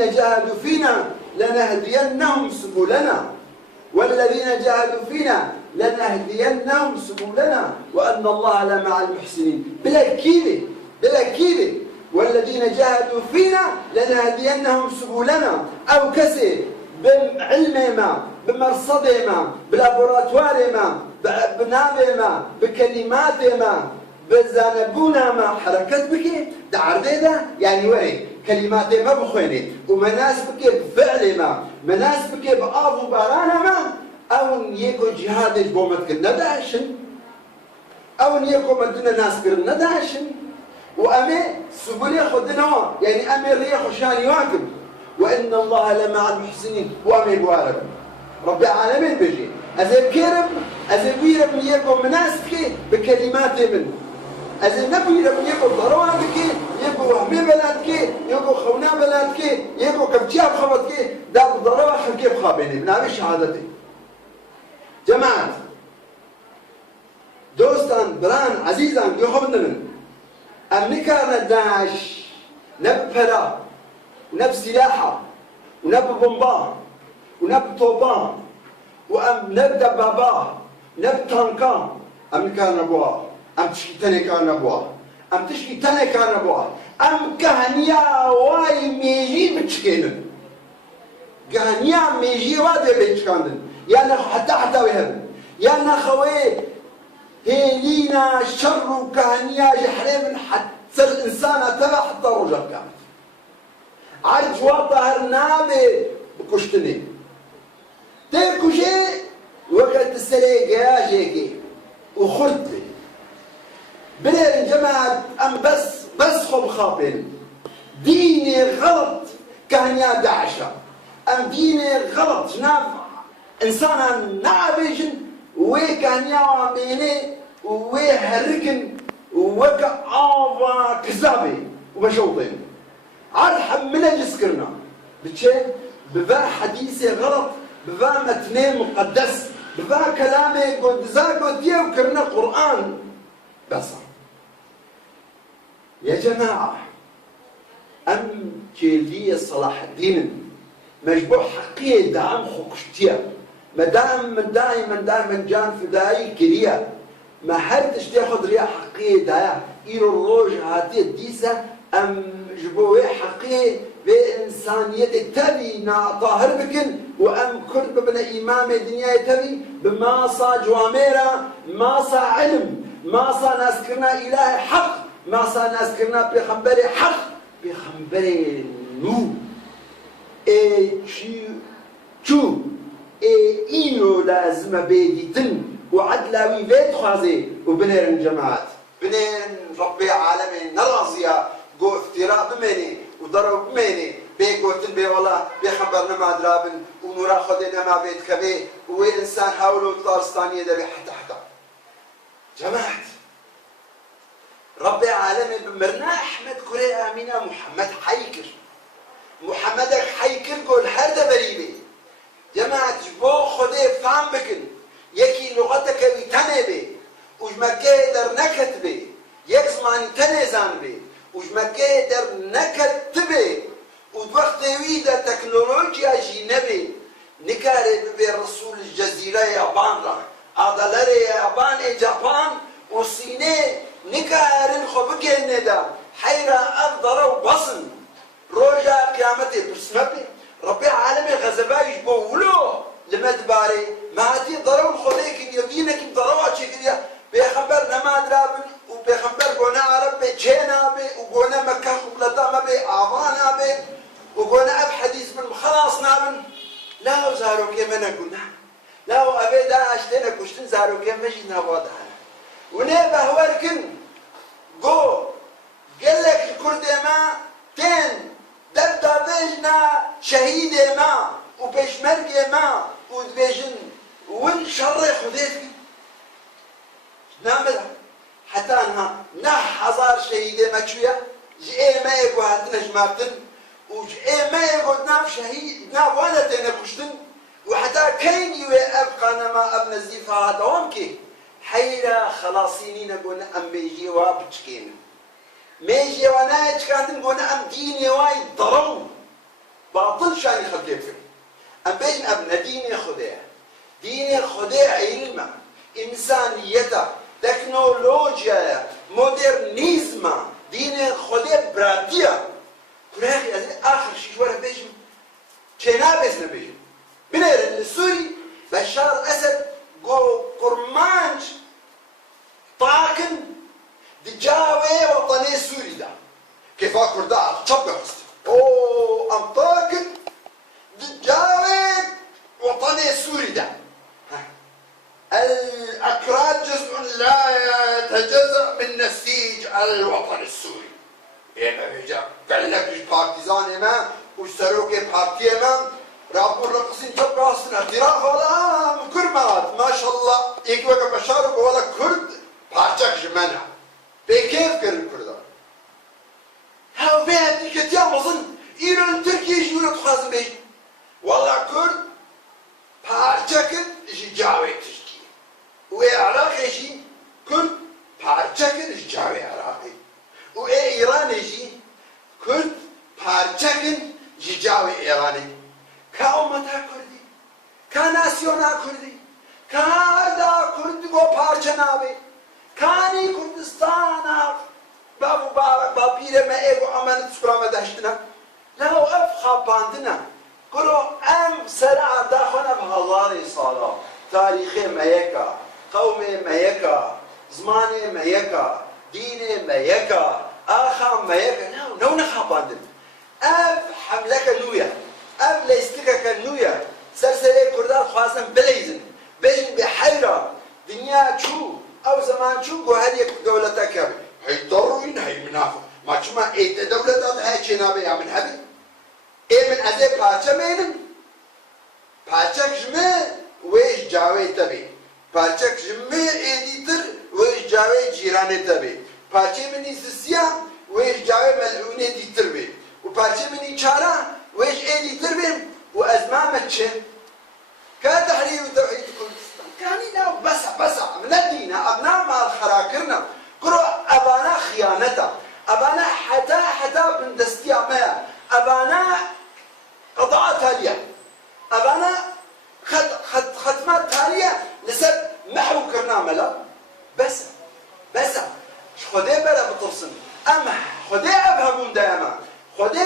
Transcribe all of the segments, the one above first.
والذين جاهدوا فينا لنهدينهم سبلنا والذين جاهدوا فينا لنهدينهم سبلنا وأن الله لمع المحسنين. بلا كيلة والذين جاهدوا فينا لنهدينهم سبلنا أو كسي بعلم ما بمرصد ما بلابوراتوار ما بنابه ما بكلمات ما بزانبونا ما حركت بكي دعرده ده يعني وري كلمات ما بخويني ومناس بكي بفعل ما مناس بكي بآب وبارانا ما او نيكو جهادش بومت كنا داشن او نيكو مدنا ناس كرنا داشن وامي سبولي خدنا يعني امي ريح وشان يواكب وان الله لمع المحسنين وامي بوارب رب العالمين بيجي أزيد كيرب أزيد ويرب نيكو مناس بكي بكلمات من أزيد نبي رب يكو ضروان بكي يكو وهمي بلاد كي يكو خونا بلاد كي يكو كبتياب خبط كي داب ضروان حكي بخابيني بنابي شهادتي جماعة دوستان بران عزيزان يخبرنا من أمريكا نداش نب فرا ونب سلاحة ونب بومبا ونب طوبان وأم نبدأ بابا نب تانكا أمريكا نبوها أم تشكي تاني كان نبوها أم تشكي تاني كان نبوها أم كهنيا واي ميجي بتشكينن كهنيا ميجي وادي بتشكينن يعني حتى ويهب يعني خوي هيلينا شر كهنيا جحريم حتى الإنسان تبع حتى رجل كامل عرج وطهر نابي بكشتني تيكو شيء وقت السليق يا جيكي وخرطي بلين جماعة أم بس خب خابين ديني غلط كهنيا دعشة أم ديني غلط جناب إنسانا نعبيجن وكهنيا وعبيني وهركن وكعافا كذابي ومشوطين عرحم من جسكرنا بتشي ببا حديثي غلط ببا متنين مقدس ببا كلامي قد زاقود ديو كرنا قرآن بس يا جماعة أم كيلية صلاح الدين مجبوع حقية دعم خوكشتيا مدام دائما جان فدائي كريا ما حدش تاخذ رياح حقية دايا إيرو الروج هاتي الديسة أم جبوه حقية بإنسانية تبي نا طاهر بكن وأم كرب بنا إمام الدنيا تبي بماسا جواميرا ماسا علم ماسا ناس كرنا إله حق ماسا ناس كرنا بيخنبري حق بيخنبري نو شو إينو لازم بيديتن وعدلاوي بيت خوازي وبنيرن جماعات بنين ربي عالمين نرازيا قو افتراء بميني وضرب بميني بيقوتن بي والله بيخبرنا ما درابن ونورا خدنا ما بيت كبي وإنسان حاولوا طارستانية دبي حتى جماعات ربي عالمين بمرنا أحمد كوري آمينة محمد محمدك حيكر قول هرده بريبي جماعة جبو خده فهم بكن يكي لغتك بيتنه بي وجمكه در نكت بي يك زماني تنزان بي وجمكه در نكت بي ودوقت ويدا تكنولوجيا جينبي نكاري ببي رسول الجزيرة يابان را عضلاري يابان جابان وصيني نكاري خبكي ندا حيرا أفضل وبصن روجا قيامتي بسمبي ربي عالمي غزبايش بولو لما دباري ما هاتي ضروا الخليك يدينك ضروا شكريا بيخبر نما درابن وبيخبر قونا عرب بيجينا بي وقونا مكة قبلتا ما بي آوانا بي وقونا أب حديث من خلاص نابن لا وزارو كيما قلنا لا وأبي دا أشتنا كشتن زارو كيما جينا واضح ونبه وركن قو قال لك الكرد ما تين دبدا بيجنا شهيد ما وبيشمرق ما ودبيجن والشر خذيتك نعمل حتى انها نح هزار شهيد ما شويه جئ ما يقو هاتنا جماعتن وجئ ما يقو ناف شهيد ناف وانا تينا كشتن وحتى كين يوي ابقى نما ابن الزيفة هذا وامكي حيرا خلاصيني نقول ام بيجي وابتشكين ميجي وانا كانت نقول ام ديني وايد ضرو باطل شانی خلقی بکن ام بیشن اب ندین خدا دین خدا علم انسانیت تکنولوژیا مدرنیزم دین خدا براتیه کلاهی از آخر شیش وره بیشن چه نبیسن بیشن بنير السوري بشار الاسد قرمانج طاكن دجاوي وطني سوري دا كيف كردا تشبه او ام طاكن دجاوي وطني سوري دا الاكراد جزء لا يتجزأ من نسيج الوطن السوري ايه قال لك بارتيزان امام وسروك بارتي امام رابور رقصين تبقى اعتراف ولا كرمات ما شاء الله يكوك بشارك ولا كرد بارتك جمانع بكيف كرد كردان هاو بيها ديك تيامزن إيران تركيا جورة تخازن بيش والله كرد بارتك جاوي تشكي وعراقي شي كرد بارتك جاوي عراقي وإيران شي كرد بارتك جاوي إيراني كأمتا كردي كناسيونا كردي كاردا كردي کو پارچه نابه كاني كردستانا بابو بارك بابير ما ايگو امانت سكرامه داشتنا لو افخا باندنا قلو ام سرع داخلنا بهزاري صالا تاريخي ميكا قومي ميكا زماني ميكا ديني ميكا اخا ميكا نو نخا باندنا اف حملك نويا اب لیستیکه کنویا سرسره کردان خواستن بلیزن بجن بحیرا دنیا چو او زمان چو گوهر یک دولتا کبی هی دروین هی منافق ما چما ایت دولتات هی چنابه یا من هبی ای من ازه پارچه مینم پارچه کجمه ویش جاوه تبی پارچه کجمه ایدیتر ویش جاوه جیرانه تبی پارچه منی سسیا ویش جاوه ملعونه دیتر بی و پارچه منی چارا ويش ايدي تربم وازمامك شه كتحرير وتوحيد كردستان كاني ناو بس من الدين ابناء مع الخراكرنا قرو ابانا خيانتا ابانا حتى من دستيا ما ابانا قضاء تالية ابانا ختمات تالية لسب محو كرنا ملا بس خدي بلا بترسم اما خدي افهمون دائما خدي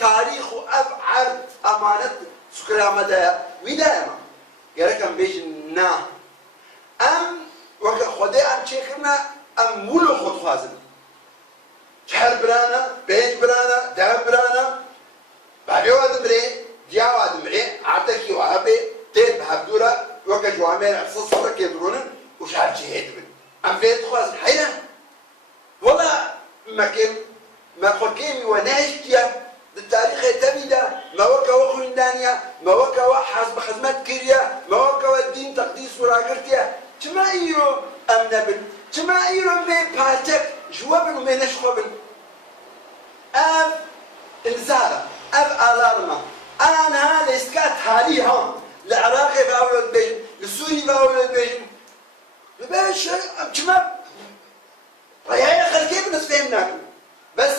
تاريخ وأب عرض أمانة سكرها مدى ودائما يركن بيجن نا أم وك خدي أم شيخنا أم مولو خد خازن شهر برانا بيج برانا دم برانا بعدي واد مري ديا واد مري عبدك وهبي تيب هبدورة وك جوامين عصص صرك يدرونن وشهر جهاد بن أم بيت خازن حينا والله ما خكيمي وناشتيا التاريخ تبدا ما وكا وخويندانيا ما وكا حسب خدمات كيريا ما وكا الدين تقديس وراقرتيا كما ايرو ام نبل كما ايرو مي باتك جوابن ومي نشخوبن اب انزارة اب الارما انا لسكات هاليها العراقي باولد بيجن لسوري باولد بيجن باش كما ريايا خلقي بنسفهمناكم بس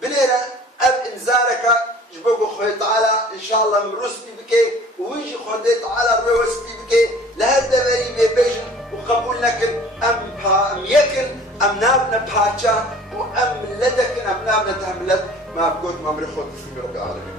بنيرا اب انذارك جبوكو خوي تعالى ان شاء الله مرسبي بكي ويجي خوي تعالى روسبي بكي لهذا بري بيجن وقبول لكن ام يكن ام نابنا بحاجة وام لدكن ام نابنا تهملت ما بقول ما مريخوت في رب العالمين